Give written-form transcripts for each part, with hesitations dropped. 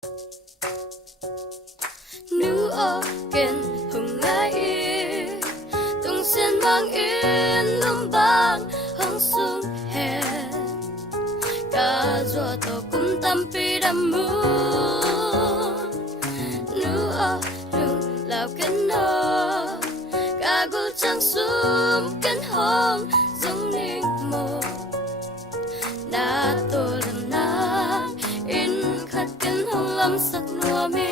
Nu ken hung ngai tung sen mang in lum bang hong sung he ka zo to kum tam pi dam mu nu lung lao ken no ka gul chang sum ken hong giống ning mo na to lam na in khat ken hong lam sak no mi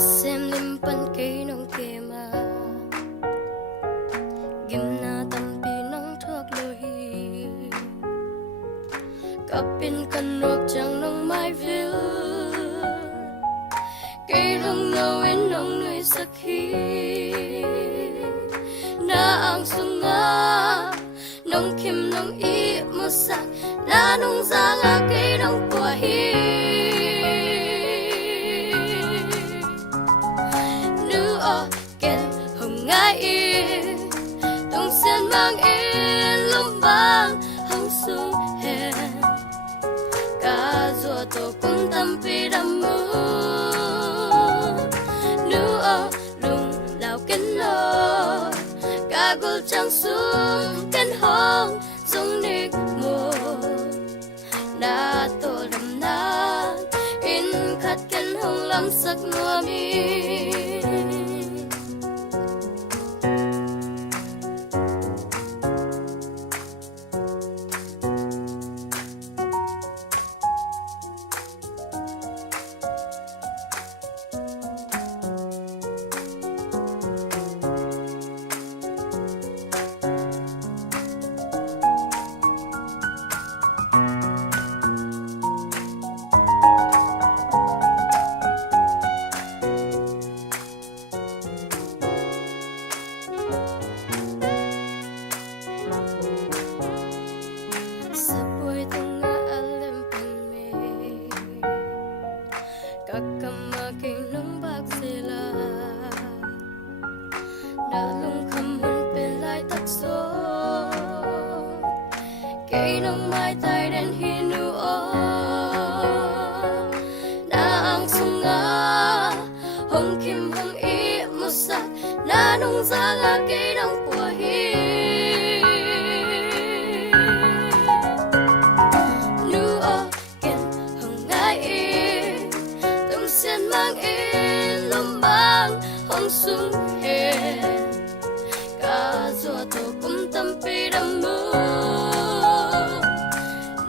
xem lim pan cây nông kema gim na tam pi nông thuốc lôi kapin kan nok chang nông mai vil cây hồng nâu in nông nuôi sắc hi na ang sunga nông kim nông i musak na nông giang cây nông của hi tung sen mang in lum bang hong sung he ka zo to kum tam pi dam mu nu lung lao ken no ka gul chang sung ken hong giống nik mo na to lam na in khat ken hong lam sak no mi kakamaking nung bagsila dalung khamhun pelai takso kay nung mai tai den hinu o na ang sunga hong kim hong i musak na nung zanga kay nung puahi sen mang in lum bang hong sung he ka zo to kum tam pi dam mu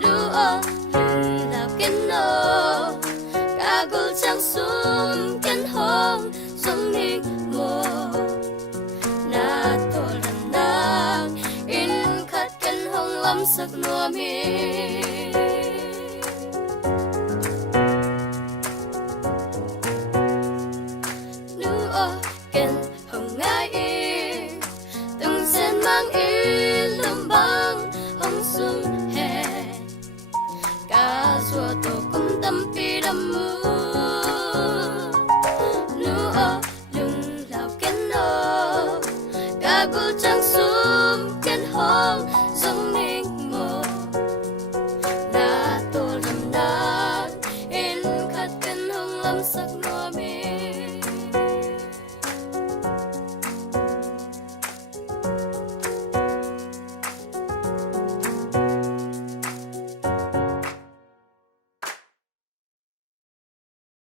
lu lung lao ken no ka gul chang sum ken hong giống ning mo na to lan nang in khat ken hong lam sak no mi mang in lum bang hong sung he ka zo to kum tam pi dam mu nu lung lao ken no ka gul chang sum ken hong